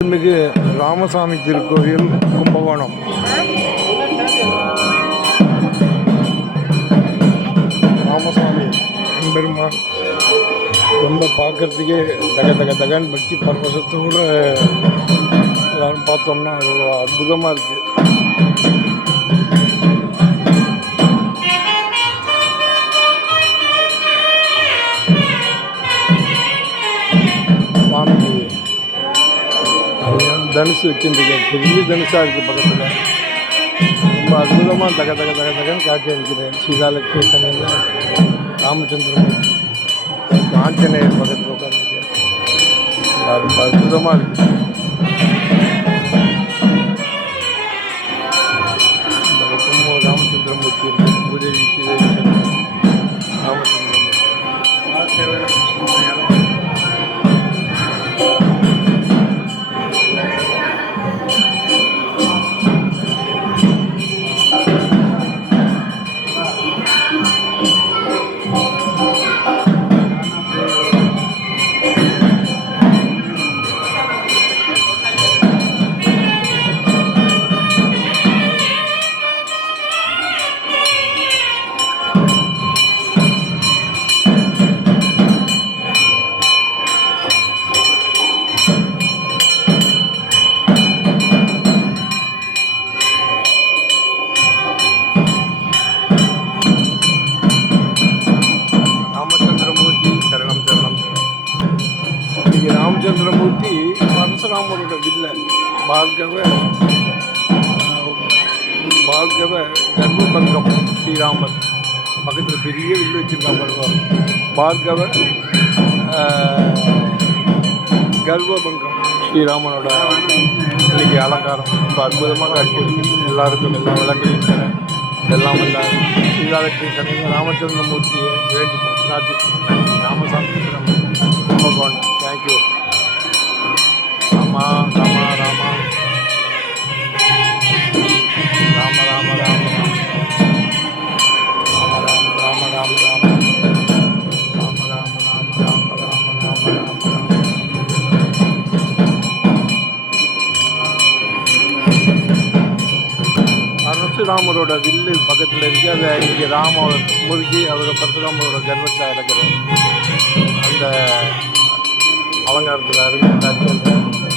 மிகு ராமசாமி திருக்கோவில் கும்பகோணம். ராமசாமி பெருமான் ரொம்ப பார்க்கறதுக்கே தக தக தகன் பக்தி பரவசத்தோடு எல்லாரும் பார்த்தோம்னா அவ்வளோ அற்புதமாக இருக்குது சுவாமிக்கு தனுசு வச்சுருக்கேன். பெரிய தனுசாக இருக்குது பக்கத்தில். ரொம்ப அற்புதமாக தக தக தக தகன்னு காட்சி அளிக்கிறேன். சீதாலட்சுமி சமையல் ராமச்சந்திரன் ஆஞ்சநேயர் பக்கத்தில் உட்காந்துருக்கேன் அற்புதமாக இருக்குது रामचंद्रमूर्ति परशुराम विल भाग्यव भाग्यव गर्भभंग श्रीराम पकत विल भार्गव गर्भभंग श्रीराम अलग अद्भुत कटिंग विमचंद्रमूर्ति वेट प्रार्थि பரசுராமரோட வில்லு பக்கத்தில் இருக்கு. அதை இங்கே ராம முருகி அவர் பரசுராமரோட கர்வத்தை இறக்குறாரு. அந்த அலங்காரத்தில் அருமையாக